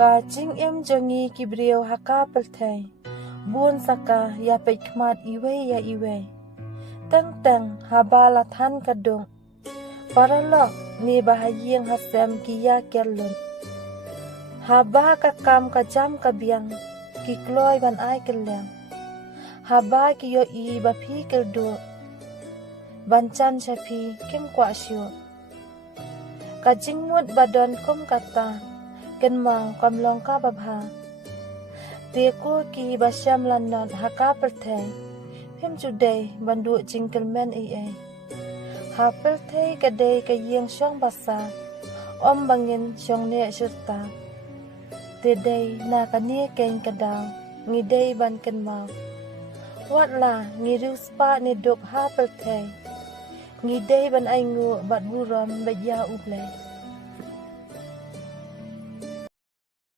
ka jing jongi kibriyo haka pelthai bun saka ya pekmat iwe ya iwe teng habala than kadung paralok ni bahayeng hasem kiya kerlun haba kakam kajam kabiang kikloi ban ai kelem haba kiyo I bapi keldu banchan shapi kim kwa shio kajing mut badon kum kata kenmang kamlong ka babha teku ki basyam lanot haka perthai him judai bandu jingkelmen ai ha perthai kadai kayeng syong basa om bangin syong ne serta tedai na kanie ken kadang ngidai ban kenmang wat la ngiru spa ne dok ha perthai ngidai ban ai ngu bat buram baya uble